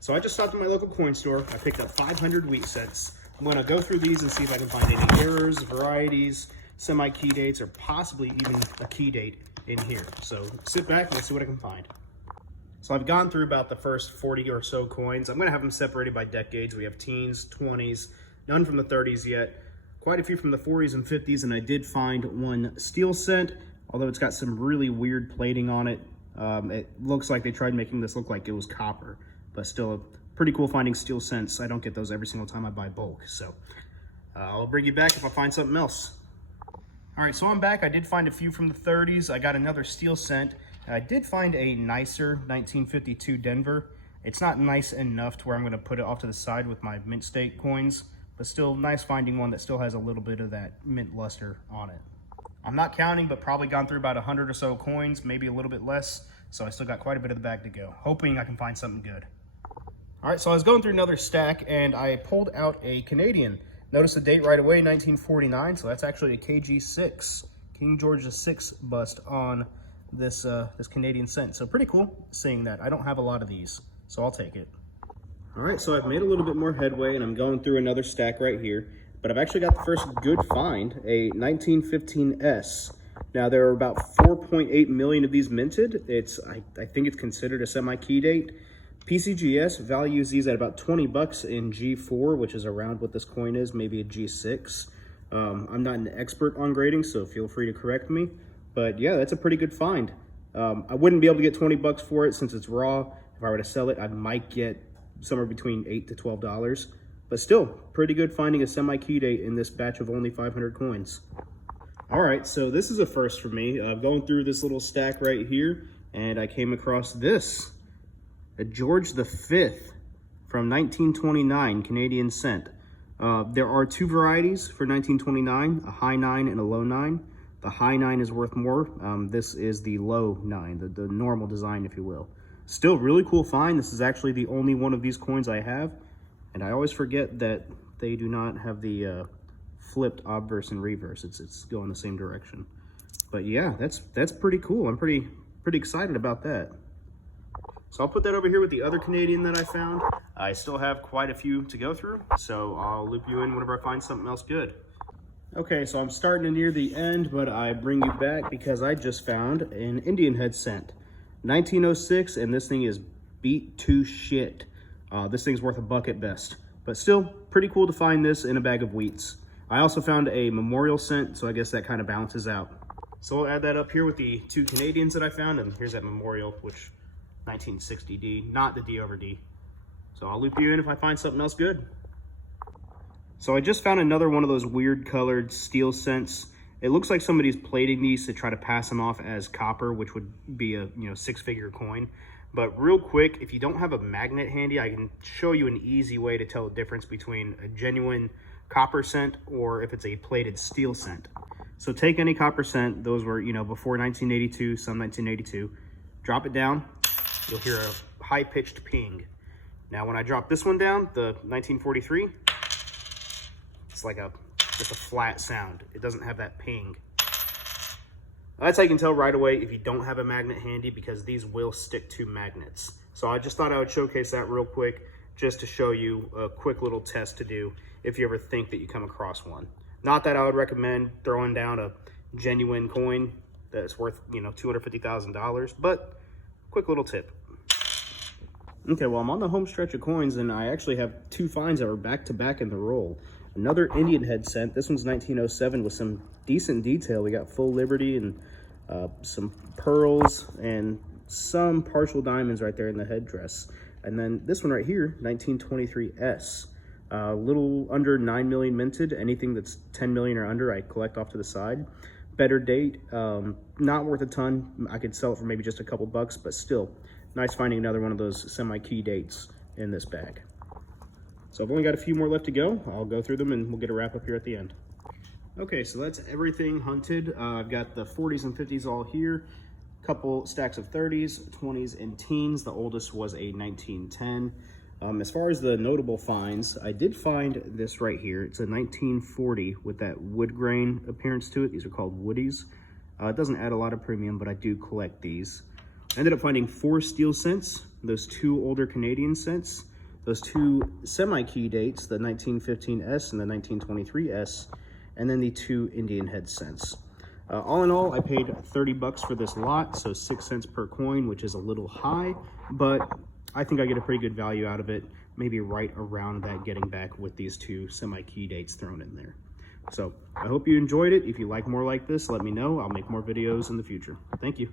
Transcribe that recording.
So I just stopped at my local coin store. I picked up 500 wheat cents. I'm going to go through these and see if I can find any errors, varieties, semi-key dates, or possibly even a key date in here. So sit back and let's see what I can find. So I've gone through about the first 40 or so coins. I'm going to have them separated by decades. We have teens, 20s, none from the 30s yet, quite a few from the 40s and 50s, and I did find one steel cent, although it's got some really weird plating on it. It looks like they tried making this look like it was copper, but still a pretty cool finding steel cents. I don't get those every single time I buy bulk, so I'll bring you back if I find something else. All right, so I'm back. I did find a few from the 30s. I got another steel cent. I did find a nicer 1952 Denver. It's not nice enough to where I'm going to put it off to the side with my mint state coins, but still nice finding one that still has a little bit of that mint luster on it. I'm not counting, but probably gone through about 100 or so coins, maybe a little bit less, so I still got quite a bit of the bag to go, hoping I can find something good. All right, so I was going through another stack, and I pulled out a Canadian. Notice the date right away, 1949, so that's actually a KG6, King George VI bust on this Canadian cent. So pretty cool seeing that. I don't have a lot of these, so I'll take it. All right, so I've made a little bit more headway, and I'm going through another stack right here, but I've actually got the first good find, a 1915S. Now, there are about 4.8 million of these minted. I think it's considered a semi-key date. PCGS values these at about 20 bucks in G4, which is around what this coin is, maybe a G6. I'm not an expert on grading, so feel free to correct me. But yeah, that's a pretty good find. I wouldn't be able to get 20 bucks for it since it's raw. If I were to sell it, I might get somewhere between $8 to $12. But still, pretty good finding a semi-key date in this batch of only 500 coins. All right, so this is a first for me. Going through this little stack right here, and I came across this. A George V from 1929 Canadian cent. There are two varieties for 1929, a high 9 and a low 9. The high 9 is worth more. This is the low 9, the normal design, if you will. Still really cool find. This is actually the only one of these coins I have. And I always forget that they do not have the flipped obverse and reverse. It's going the same direction. But yeah, that's pretty cool. I'm pretty excited about that. So I'll put that over here with the other Canadian that I found. I still have quite a few to go through, so I'll loop you in whenever I find something else good. Okay, so I'm starting to near the end, but I bring you back because I just found an Indian head cent. 1906, and this thing is beat to shit. This thing's worth $1 at best, but still pretty cool to find this in a bag of wheats. I also found a memorial cent, so I guess that kind of balances out. So I'll add that up here with the two Canadians that I found, and here's that memorial, which 1960D, not the D over D. So I'll loop you in if I find something else good. So I just found another one of those weird colored steel cents. It looks like somebody's plating these to try to pass them off as copper, which would be a six-figure coin. But real quick, if you don't have a magnet handy, I can show you an easy way to tell the difference between a genuine copper cent or if it's a plated steel cent. So take any copper cent, those were before 1982, some 1982, drop it down, you'll hear a high-pitched ping. Now when I drop this one down, the 1943, it's like just a flat sound. It doesn't have that ping. That's how you can tell right away if you don't have a magnet handy, because these will stick to magnets. So I just thought I would showcase that real quick just to show you a quick little test to do if you ever think that you come across one. Not that I would recommend throwing down a genuine coin that's worth, $250,000, but quick little tip. Okay, well, I'm on the home stretch of coins, and I actually have two finds that were back-to-back in the roll. Another Indian head cent. This one's 1907 with some decent detail. We got full liberty and some pearls and some partial diamonds right there in the headdress. And then this one right here, 1923S. A little under 9 million minted. Anything that's 10 million or under, I collect off to the side. Better date, not worth a ton. I could sell it for maybe just a couple bucks, but still, nice finding another one of those semi-key dates in this bag. So I've only got a few more left to go. I'll go through them and we'll get a wrap up here at the end. Okay, so that's everything hunted. I've got the 40s and 50s all here. A couple stacks of 30s, 20s, and teens. The oldest was a 1910. As far as the notable finds, I did find this right here. It's a 1940 with that wood grain appearance to it. These are called woodies. It doesn't add a lot of premium, but I do collect these. I ended up finding 4 steel cents, those 2 older Canadian cents, those 2 semi-key dates, the 1915S and the 1923S, and then the 2 Indian head cents. All in all, I paid 30 bucks for this lot, so 6 cents per coin, which is a little high, but I think I get a pretty good value out of it, maybe right around that getting back with these 2 semi-key dates thrown in there. So I hope you enjoyed it. If you like more like this, let me know. I'll make more videos in the future. Thank you.